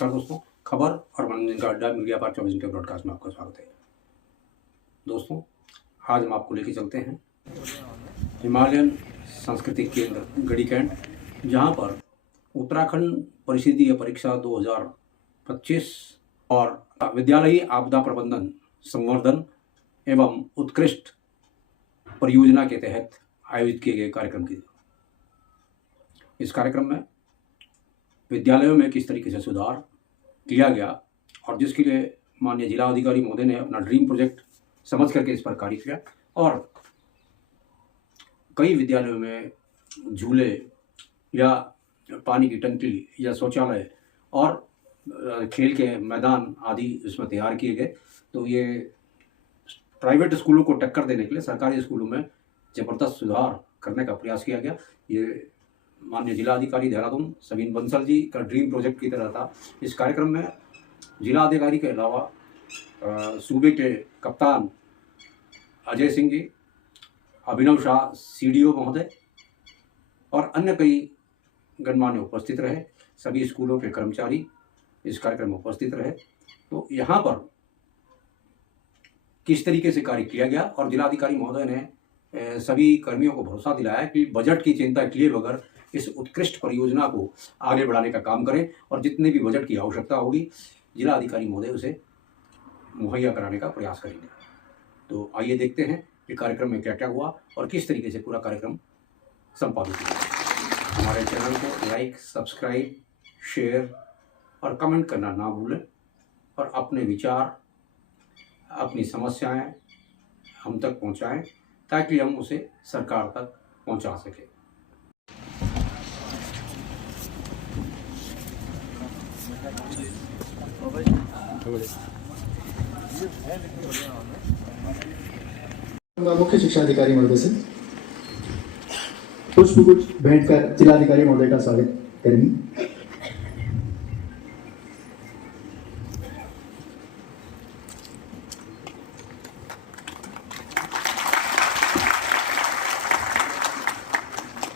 नमस्कार दोस्तों, खबर और मनोरंजन का अड्डा मीडिया पार्ट 24 घंटे ब्रॉडकास्ट में आपका स्वागत है। दोस्तों, आज हम आपको लेके चलते हैं हिमालयन सांस्कृतिक केंद्र गढ़ी कैंट, जहां पर उत्तराखंड परिषदीय परीक्षा 2025 और विद्यालयी आपदा प्रबंधन संवर्धन एवं उत्कृष्ट परियोजना के तहत आयोजित किए गए कार्यक्रम की। इस कार्यक्रम में विद्यालयों में किस तरीके से सुधार किया गया और जिसके लिए माननीय जिला अधिकारी महोदय ने अपना ड्रीम प्रोजेक्ट समझ करके इस पर कार्य किया और कई विद्यालयों में झूले या पानी की टंकी या शौचालय और खेल के मैदान आदि इसमें तैयार किए गए। तो ये प्राइवेट स्कूलों को टक्कर देने के लिए सरकारी स्कूलों में ज़बरदस्त सुधार करने का प्रयास किया गया। ये माननीय जिला अधिकारी देहरादून सवीन बंसल जी का ड्रीम प्रोजेक्ट की तरह था। इस कार्यक्रम में जिला अधिकारी के अलावा सूबे के कप्तान अजय सिंह जी, अभिनव शाह CDO महोदय और अन्य कई गणमान्य उपस्थित रहे। सभी स्कूलों के कर्मचारी इस कार्यक्रम में उपस्थित रहे। तो यहाँ पर किस तरीके से कार्य किया गया और जिलाधिकारी महोदय ने सभी कर्मियों को भरोसा दिलाया कि बजट की चिंता किए बगैर इस उत्कृष्ट परियोजना को आगे बढ़ाने का काम करें और जितने भी बजट की आवश्यकता होगी जिला अधिकारी महोदय उसे मुहैया कराने का प्रयास करेंगे। तो आइए देखते हैं कि कार्यक्रम में क्या क्या हुआ और किस तरीके से पूरा कार्यक्रम संपादित हुआ। हमारे चैनल को लाइक, सब्सक्राइब, शेयर और कमेंट करना ना भूलें और अपने विचार, अपनी समस्याएं हम तक पहुंचाएं ताकि हम उसे सरकार तक पहुंचा सकें। मुख्य शिक्षा अधिकारी महोदय से कुछ भेंट कर जिलाधिकारी महोदय का स्वागत करेंगे।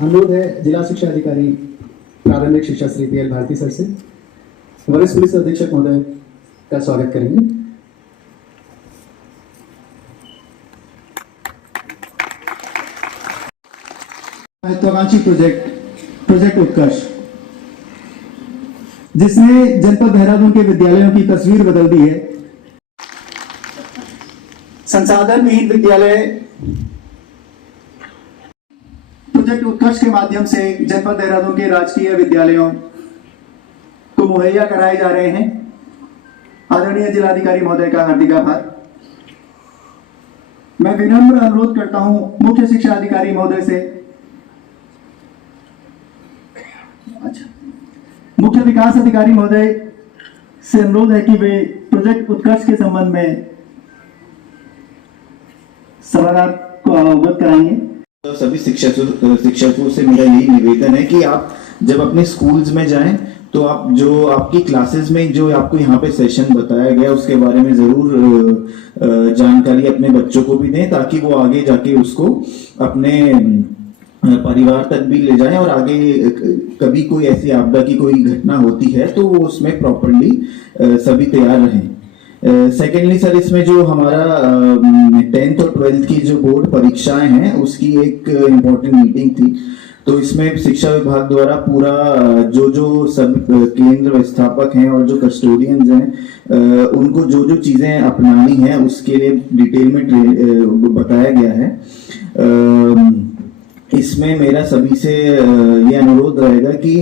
अनुरोध है जिला शिक्षा अधिकारी प्रारंभिक शिक्षा श्री PL भारती सर से वरिष्ठ पुलिस अधीक्षक महोदय का स्वागत करेंगे। महत्वाकांक्षी प्रोजेक्ट उत्कर्ष, जिसने जनपद देहरादून के विद्यालयों की तस्वीर बदल दी है। संसाधन विहीन विद्यालय प्रोजेक्ट उत्कर्ष के माध्यम से जनपद देहरादून के राजकीय विद्यालयों को मुहैया कराए जा रहे हैं। आदरणीय जिलाधिकारी महोदय का हार्दिक आभार। मैं विनम्र अनुरोध करता हूं मुख्य शिक्षा अधिकारी महोदय से, मुख्य विकास अधिकारी महोदय से अनुरोध है कि वे प्रोजेक्ट उत्कर्ष के संबंध में सभागार को अवगत कराएंगे। सभी शिक्षकों से मेरा यही निवेदन है कि आप जब अपने स्कूल्स में जाएं तो आप जो आपकी क्लासेस में जो आपको यहाँ पे सेशन बताया गया उसके बारे में जरूर जानकारी अपने बच्चों को भी दें ताकि वो आगे जाके उसको अपने परिवार तक भी ले जाएं और आगे कभी कोई ऐसी आपदा की कोई घटना होती है तो वो उसमें प्रॉपर्ली सभी तैयार रहें। सेकेंडली सर, इसमें जो हमारा 10th और 12th की जो बोर्ड परीक्षाएं हैं उसकी एक इम्पोर्टेंट मीटिंग थी। तो इसमें शिक्षा विभाग द्वारा पूरा जो सब केंद्र व्यवस्थापक हैं और जो कस्टोडियंस हैं उनको जो चीजें अपनानी है उसके लिए डिटेल में बताया गया है। इसमें मेरा सभी से ये अनुरोध रहेगा कि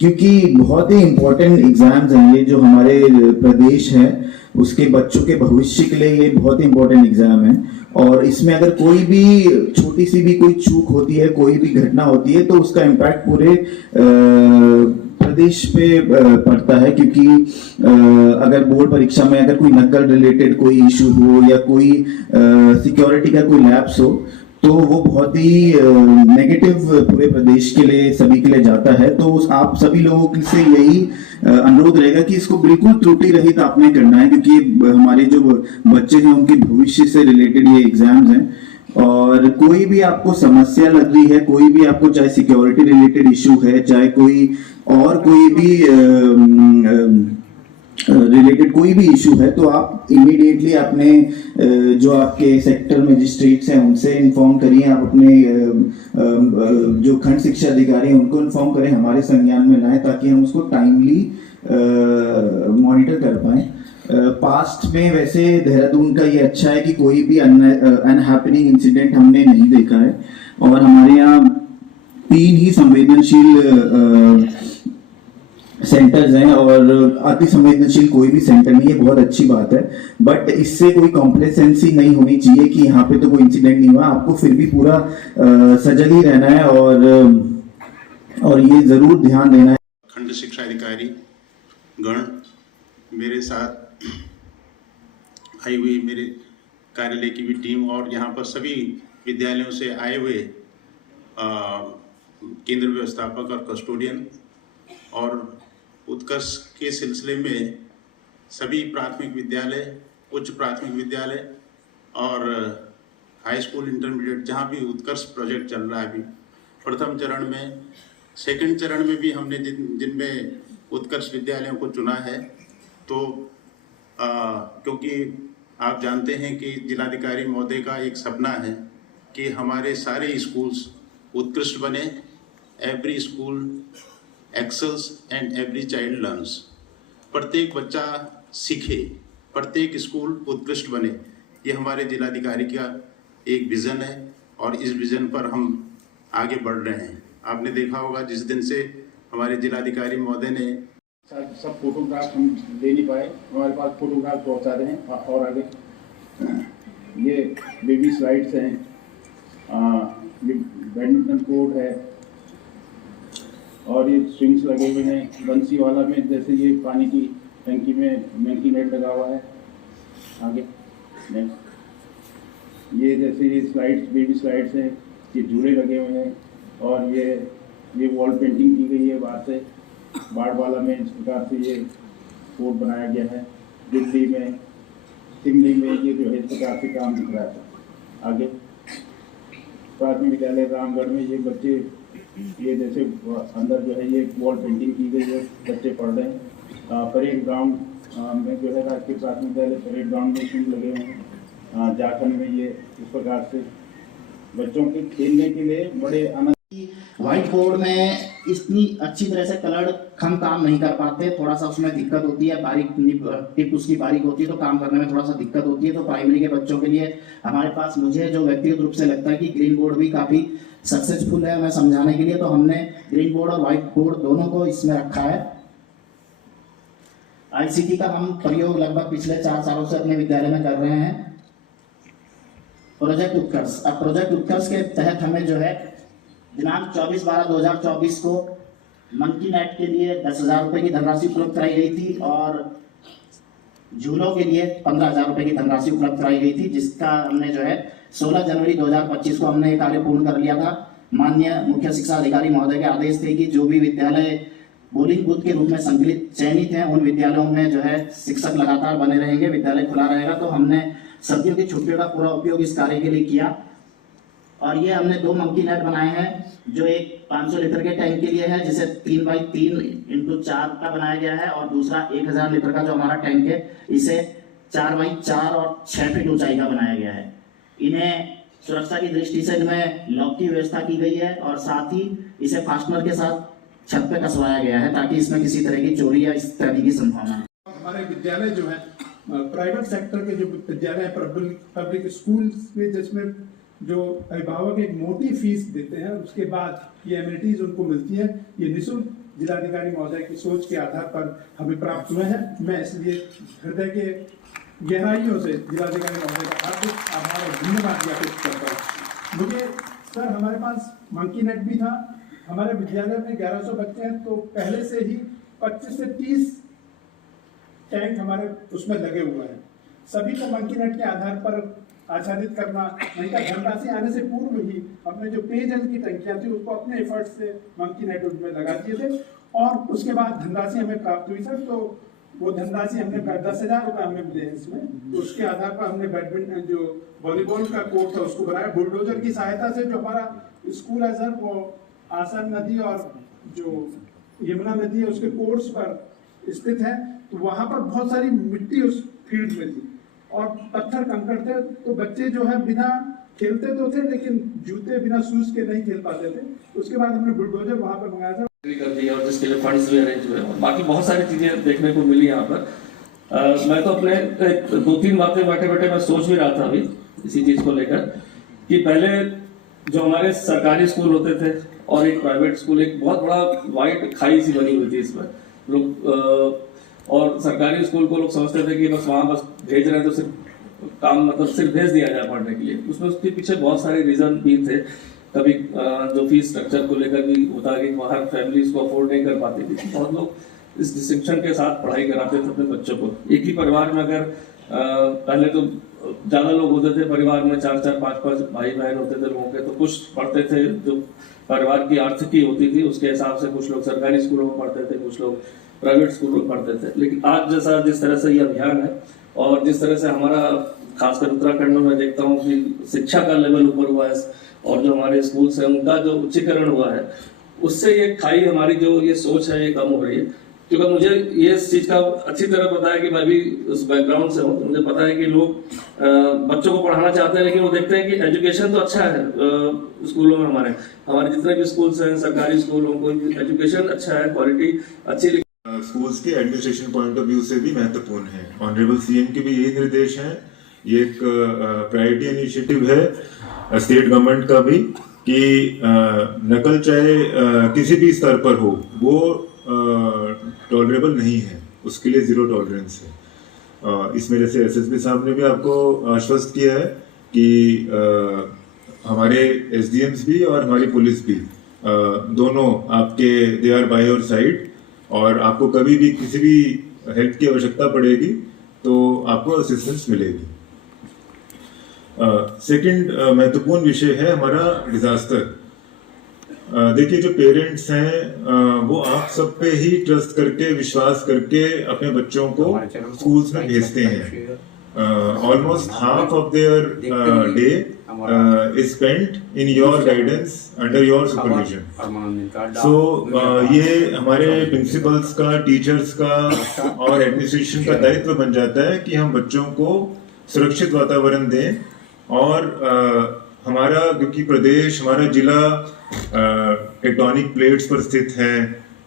क्योंकि बहुत ही इम्पोर्टेंट एग्जाम्स हैं ये जो हमारे प्रदेश है उसके बच्चों के भविष्य के लिए ये बहुत ही इम्पोर्टेंट एग्जाम है और इसमें अगर कोई भी छोटी सी भी कोई चूक होती है, कोई भी घटना होती है तो उसका इम्पैक्ट पूरे प्रदेश पे पड़ता है। क्योंकि अगर बोर्ड परीक्षा में अगर कोई नकल रिलेटेड कोई इशू हो या कोई सिक्योरिटी का कोई लैप्स हो तो वो बहुत ही नेगेटिव पूरे प्रदेश के लिए सभी के लिए जाता है। तो आप सभी लोगों से यही अनुरोध रहेगा कि इसको बिल्कुल त्रुटि रहित आपने करना है क्योंकि हमारे जो बच्चे हैं उनके भविष्य से रिलेटेड ये एग्जाम्स हैं और कोई भी आपको समस्या लग रही है, कोई भी आपको चाहे सिक्योरिटी रिलेटेड इशू है, चाहे कोई और कोई भी रिलेटेड कोई भी इशू है, तो आप इमीडिएटली अपने जो आपके सेक्टर मजिस्ट्रेट्स हैं उनसे इन्फॉर्म करिए, आप अपने जो खंड शिक्षा अधिकारी हैं उनको इन्फॉर्म करें, हमारे संज्ञान में लाएं ताकि हम उसको टाइमली मॉनिटर कर पाएं। पास्ट में वैसे देहरादून का ये अच्छा है कि कोई भी अनहैपनिंग इंसिडेंट हमने नहीं देखा है, और हमारे यहाँ 3 ही संवेदनशील सेंटर्स हैं और अति संवेदनशील कोई भी सेंटर नहीं है, बहुत अच्छी बात है। बट इससे कोई कॉम्प्लेसेंसी नहीं होनी चाहिए कि यहाँ पे तो कोई इंसिडेंट नहीं हुआ, आपको फिर भी पूरा सजग ही रहना है और ये जरूर ध्यान देना है। खंड शिक्षा अधिकारी गण मेरे साथ आई हुई मेरे कार्यालय की भी टीम और यहाँ पर सभी विद्यालयों से आए हुए केंद्र व्यवस्थापक और कस्टोडियन और उत्कर्ष के सिलसिले में सभी प्राथमिक विद्यालय, उच्च प्राथमिक विद्यालय और हाई स्कूल इंटरमीडिएट जहाँ भी उत्कर्ष प्रोजेक्ट चल रहा है अभी प्रथम चरण में, सेकंड चरण में भी हमने जिनमें उत्कर्ष विद्यालयों को चुना है। तो क्योंकि आप जानते हैं कि जिलाधिकारी महोदय का एक सपना है कि हमारे सारे स्कूल्स उत्कृष्ट बने, every school excels and every child learns, प्रत्येक बच्चा सीखे, प्रत्येक स्कूल उत्कृष्ट बने, ये हमारे जिलाधिकारी का एक विज़न है और इस विज़न पर हम आगे बढ़ रहे हैं। आपने देखा होगा जिस दिन से हमारे जिलाधिकारी महोदय ने सब फोटोग्राफ हम ले नहीं पाए, हमारे पास फोटोग्राफ पहुंचा रहे हैं। और आगे ये बेबी स्लाइड्स हैं, बैडमिंटन कोर्ट है और ये स्विंग्स लगे हुए हैं। बंसी वाला में जैसे ये पानी की टंकी में मैंकी नेट लगा हुआ है। आगे नेक्स्ट ये जैसे ये स्लाइड्स, बेबी स्लाइड्स हैं, ये झूले लगे हुए हैं और ये वॉल पेंटिंग की गई है बाहर से। बाड़वाला में इस प्रकार से ये कोर्ट बनाया गया है। दिल्ली में, सिमली में ये जो है इस प्रकार से काम दिख रहा था। आगे प्राथमिक विद्यालय रामगढ़ में ये बच्चे, ये जैसे अंदर जो है ये वॉल पेंटिंग की गई है, बच्चे पढ़ रहे हैं। परेड ग्राउंड में जो है राजकीय प्राथमिक विद्यालय परेड ग्राउंड में शूज लगे हुए हैं। झारखंड में ये इस प्रकार से बच्चों के खेलने के लिए बड़े आनंद। व्हाइट बोर्ड में इतनी अच्छी तरह से कलर हम काम नहीं कर पाते, थोड़ा सा उसमें दिक्कत होती है, बारीक टिप उसकी बारीक होती है तो काम करने में थोड़ा सा दिक्कत होती है। तो प्राइमरी के बच्चों के लिए हमारे पास, मुझे जो व्यक्तिगत रूप से लगता है कि ग्रीन बोर्ड भी काफ़ी सक्सेसफुल है हमें समझाने के लिए, तो हमने ग्रीन बोर्ड और व्हाइट बोर्ड दोनों को इसमें रखा है। ICT का हम प्रयोग लगभग पिछले 4 सालों से अपने विद्यालय में कर रहे हैं। प्रोजेक्ट उत्कर्ष, अब प्रोजेक्ट उत्कर्ष के तहत हमें जो है दिनांक 24/12/2024 को मंकी नेट के लिए 10,000 रुपये की धनराशि उपलब्ध कराई गई थी और झूलों के लिए 15,000 रुपये की धनराशि उपलब्ध कराई गई थी, जिसका हमने जो है 16 जनवरी 2025 को हमने ये कार्य पूर्ण कर लिया था। माननीय मुख्य शिक्षा अधिकारी महोदय के आदेश थे कि जो भी विद्यालय बोलिंग बूथ के रूप में संकलित चयनित हैं उन विद्यालयों में जो है शिक्षक लगातार बने रहेंगे, विद्यालय खुला रहेगा। तो हमने सर्दियों की छुट्टियों का पूरा उपयोग इस कार्य के लिए किया और ये हमने 2 मंकी नेट बनाए हैं, जो एक 500 लीटर के टैंक के लिए है जिसे 3x3 × 4 का बनाया गया है और दूसरा 1000 लीटर का जो हमारा टैंक है इसे 4x4 और 6 फीट ऊंचाई का बनाया गया है। इन्हें सुरक्षा की दृष्टि से इनमें लॉक की व्यवस्था की गई है और साथ ही इसे फास्टनर के साथ छत पे कसवाया गया है ताकि इसमें किसी तरह की चोरी या इस तरह की संभावना है। हमारे विद्यालय जो है प्राइवेट सेक्टर के जो विद्यालय पब्लिक स्कूल में, जिसमें जो अभिभावक एक मोटी फीस देते हैं, उसके बाद ये एमिनिटीज उनको मिलती है, ये निःशुल्क जिलाधिकारी महोदय की सोच के आधार पर हमें प्राप्त हुए हैं। मैं इसलिए हृदय के गहराइयों से जिलाधिकारी महोदय का हार्दिक आभार और धन्यवाद ज्ञापित करता हूँ। मुझे सर, हमारे पास मंकी नेट भी था, हमारे विद्यालय में 1100 बच्चे हैं, तो पहले से ही 25 से 30 टैंक हमारे उसमें लगे हुए हैं। सभी को मंकी नेट के आधार पर आच्छादित करना नहीं था। धनराशि आने से पूर्व ही हमने जो पेयजल की टंकियां थी उसको अपने एफर्ट से मंकी नेट उसमें लगा दिए थे और उसके बाद धनराशि हमें प्राप्त हुई सर। तो वो धनराशि हमने 10,000 रुपये हमें दिए इसमें, तो उसके आधार पर हमने बैडमिंटन जो वॉलीबॉल का कोर्ट था उसको बनाया बुलडोजर की सहायता से। जो हमारा स्कूल है सर वो आसन नदी और जो यमुना नदी है उसके कोर्स पर स्थित है, तो वहां पर बहुत सारी मिट्टी उस फील्ड में थी और पत्थर कंकड़ थे, तो बच्चे जो है बिना खेलते तो थे लेकिन जूते बिना शूज के नहीं खेल पाते थे। उसके बाद हमने बुलडोजर वहां पर मंगाया था कर दिया और जिसके लिए फंड्स भी अरेंज हुए और बाकी बहुत सारी चीजें देखने को मिली यहाँ पर। मैं तो अपने 2-3 बातें बैठे बैठे मैं सोच भी रहा था अभी इसी चीज को लेकर कि पहले जो हमारे सरकारी स्कूल होते थे और एक प्राइवेट स्कूल, एक बहुत बड़ा वाइट खाई सी बनी हुई थी इसमें लोग, और सरकारी स्कूल को लोग समझते थे कि बस वहां बस भेज रहे हैं तो सिर्फ काम, मतलब सिर्फ भेज दिया जाए पढ़ने के लिए। उसमें उसके पीछे बहुत सारे रीजन भी थे। कभी जो फीस स्ट्रक्चर को लेकर भी होता है कि बाहर फैमिली इसको अफोर्ड नहीं कर पाती थी, बहुत लोग इस डिस्टिंक्शन के साथ पढ़ाई कराते थे अपने बच्चों को। एक ही परिवार में अगर पहले तो ज्यादा लोग होते थे परिवार में, 4-4, 5-5 भाई बहन होते थे लोगों के, तो कुछ पढ़ते थे जो परिवार की आर्थिकी होती थी उसके हिसाब से, कुछ लोग सरकारी स्कूलों में पढ़ते थे, कुछ लोग प्राइवेट स्कूलों में पढ़ते थे। लेकिन आज जैसा जिस तरह से ये अभियान है और जिस तरह से हमारा खासकर उत्तराखंड में मैं देखता हूँ कि शिक्षा का लेवल ऊपर हुआ है और जो हमारे स्कूल है उनका जो उच्चीकरण हुआ है, उससे ये खाई हमारी जो ये सोच है ये कम हो रही है। क्योंकि मुझे ये इस चीज का अच्छी तरह पता है कि मैं भी उस बैकग्राउंड से हूँ, मुझे पता है कि लोग बच्चों को पढ़ाना चाहते हैं लेकिन वो देखते हैं कि एजुकेशन तो अच्छा है स्कूलों में, हमारे जितने भी स्कूल्स हैं सरकारी स्कूल, उनको एजुकेशन अच्छा है, क्वालिटी अच्छी। स्कूल्स के एडमिनिस्ट्रेशन पॉइंट ऑफ व्यू से भी महत्वपूर्ण है। ऑनरेबल सीएम के भी यही निर्देश हैं। ये एक प्रायोरिटी इनिशिएटिव है स्टेट गवर्नमेंट का भी कि नकल चाहे किसी भी स्तर पर हो वो टॉलरेबल नहीं है, उसके लिए जीरो टॉलरेंस है। इसमें जैसे एसएसपी साहब ने भी आपको आश्वस्त किया है कि हमारे एसडीएम्स भी और हमारी पुलिस भी दोनों आपके they are by your side, और आपको कभी भी किसी भी हेल्प की आवश्यकता पड़ेगी तो आपको असिस्टेंस मिलेगी। सेकंड महत्वपूर्ण विषय है हमारा डिजास्टर। देखिए जो पेरेंट्स हैं वो आप सब पे ही ट्रस्ट करके, विश्वास करके अपने बच्चों को स्कूल्स में भेजते हैं। Almost half of their day is spent in your guidance, under your supervision. So ये हमारे प्रिंसिपल्स का, टीचर्स का और एडमिनिस्ट्रेशन का दायित्व बन जाता है कि हम बच्चों को सुरक्षित वातावरण दें। और हमारा क्योंकि प्रदेश, हमारा जिला टेक्टोनिक प्लेट्स पर स्थित है,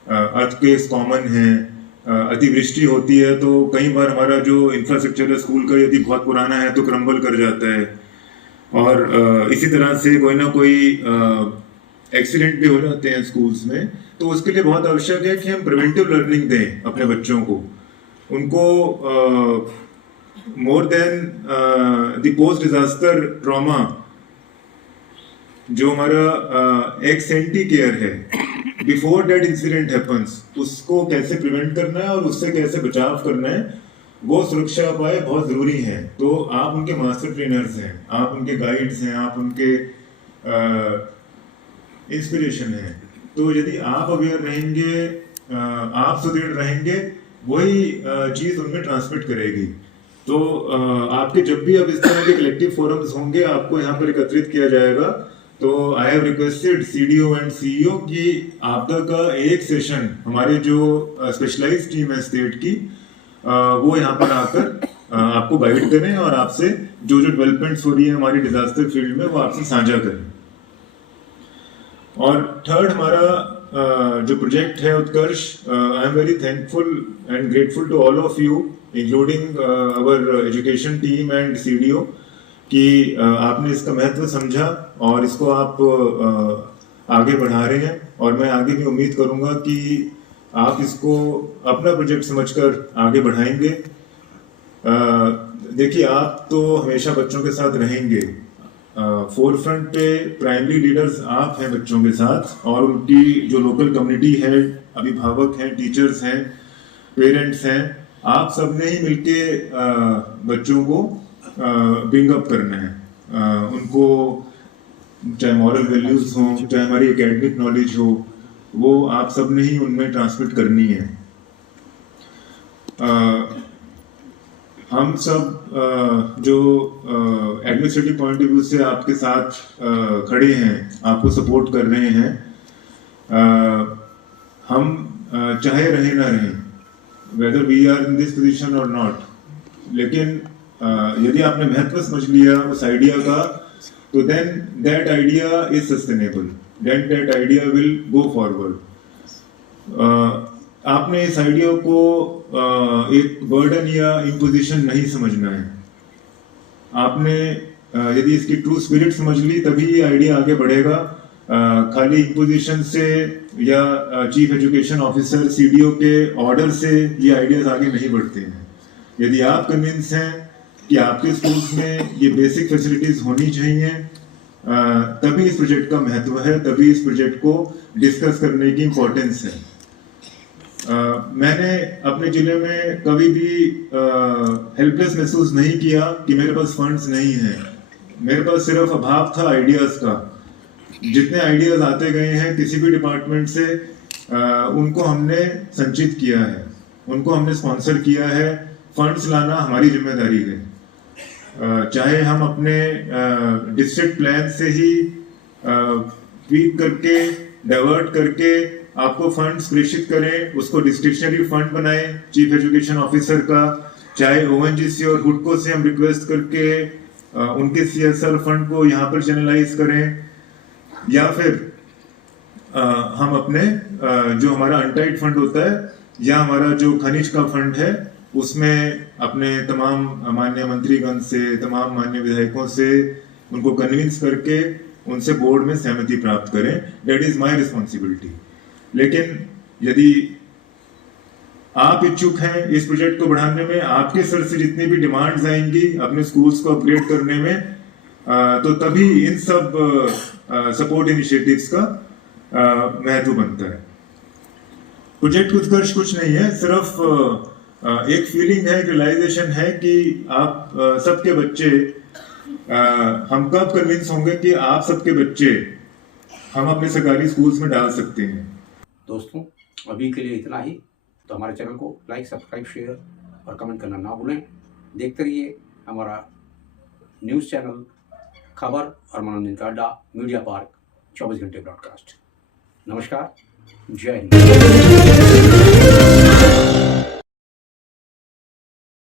अर्थक्वेक्स कॉमन है, अतिवृष्टि होती है तो कई बार हमारा जो इंफ्रास्ट्रक्चर है स्कूल का यदि बहुत पुराना है तो क्रम्बल कर जाता है, और इसी तरह से कोई ना कोई एक्सीडेंट भी हो जाते हैं स्कूल्स में। तो उसके लिए बहुत आवश्यक है कि हम प्रिवेंटिव लर्निंग दें अपने बच्चों को, उनको more than the post disaster trauma जो हमारा एक्स एंटी केयर है, बिफोर दैट इंसिडेंट हैपन्स, उसको कैसे प्रिवेंट करना है और उससे कैसे बचाव करना है, वो सुरक्षा उपाय बहुत जरूरी हैं। तो आप उनके मास्टर ट्रेनर्स हैं, आप उनके गाइड्स हैं, आप उनके इंस्पिरेशन हैं। तो यदि आप अवेयर रहेंगे, आप सुदृढ़ रहेंगे, वही चीज़ उनमें ट्रांसमिट करेगी। तो आपके जब भी अब इस तरह के कलेक्टिव फोरम्स होंगे आपको यहाँ पर एकत्रित किया जाएगा। तो I have requested CDO and CEO कि आपदा का एक सेशन हमारे जो स्पेशलाइज्ड टीम है स्टेट की वो यहाँ पर आकर आपको गाइड करें और आपसे जो जो डेवलपमेंट्स हो रही है हमारी डिजास्टर फील्ड में वो आपसे साझा करें। और थर्ड हमारा जो प्रोजेक्ट है Utkarsh, I am very thankful and grateful to all of you including our education team and CDO कि आपने इसका महत्व समझा और इसको आप आगे बढ़ा रहे हैं। और मैं आगे भी उम्मीद करूंगा कि आप इसको अपना प्रोजेक्ट समझकर आगे बढ़ाएंगे। देखिए आप तो हमेशा बच्चों के साथ रहेंगे, फोर फ्रंट पे प्राइमरी लीडर्स आप हैं बच्चों के साथ, और उनकी जो लोकल कम्युनिटी है, अभिभावक हैं, टीचर्स हैं, पेरेंट्स हैं, आप सब ने ही मिलके बच्चों को ब्रिंग अप करना है। उनको चाहे मॉरल वैल्यूज हो, चाहे हमारी एकेडमिक नॉलेज हो, वो आप सब ने ही उनमें ट्रांसमिट करनी है। हम सब जो एडमिनिस्ट्रेटिव पॉइंट ऑफ व्यू से आपके साथ खड़े हैं, आपको सपोर्ट कर रहे हैं। हम चाहे रहें ना रहें, whether we are in this position और नॉट, लेकिन यदि आपने महत्व समझ लिया उस आइडिया का, तो then that idea is sustainable, then that idea will go forward. आपने इस आइडिया को एक बर्डन या इम्पोजिशन नहीं समझना है। आपने यदि इसकी ट्रू स्पिरिट समझ ली, तभी ये आइडिया आगे बढ़ेगा। खाली इम्पोजिशन से या चीफ एजुकेशन ऑफिसर सीडीओ के ऑर्डर से ये आइडियाज आगे नहीं बढ़ते हैं। यदि आप कन्विंस हैं कि आपके स्कूल्स में ये बेसिक फैसिलिटीज होनी चाहिए, तभी इस प्रोजेक्ट का महत्व है, तभी इस प्रोजेक्ट को डिस्कस करने की इम्पोर्टेंस है। मैंने अपने जिले में कभी भी हेल्पलेस महसूस नहीं किया कि मेरे पास फंड्स नहीं हैं। मेरे पास सिर्फ अभाव था आइडियाज का। जितने आइडियाज आते गए हैं किसी भी डिपार्टमेंट से, उनको हमने संचित किया है, उनको हमने स्पॉन्सर किया है। फंड्स लाना हमारी जिम्मेदारी है। चाहे हम अपने डिस्ट्रिक्ट प्लान से ही ट्वीक करके, डाइवर्ट करके आपको फंड्स प्रेषित करें, उसको डिस्क्रिप्शनरी फंड बनाएं चीफ एजुकेशन ऑफिसर का, चाहे ओएनजीसी और हुडको से हम रिक्वेस्ट करके उनके सीएसआर फंड को यहाँ पर चैनलाइज करें, या फिर हम अपने जो हमारा अनटाइड फंड होता है या हमारा जो खनिज का फंड है, उसमें अपने तमाम माननीय मंत्रीगण से, तमाम माननीय विधायकों से उनको कन्विंस करके उनसे बोर्ड में सहमति प्राप्त करें। That is my responsibility. लेकिन यदि आप इच्छुक हैं इस प्रोजेक्ट को बढ़ाने में, आपके स्तर से जितनी भी डिमांड्स आएंगी अपने स्कूल्स को अपग्रेड करने में, तो तभी इन सब सपोर्ट इनिशिएटिव्स का महत्व बनता है। प्रोजेक्ट उत्कर्ष कुछ नहीं है, सिर्फ एक फीलिंग है, रियलाइजेशन है कि आप सबके बच्चे, हम कब कन्विंस होंगे कि आप सबके बच्चे हम अपने सरकारी स्कूल्स में डाल सकते हैं। दोस्तों, अभी के लिए इतना ही। तो हमारे चैनल को लाइक, सब्सक्राइब, शेयर और कमेंट करना ना भूलें। देखते रहिए हमारा न्यूज़ चैनल खबर और मनोरंजन का अड्डा मीडिया पार्क 24 घंटे ब्रॉडकास्ट। नमस्कार, जय हिंद।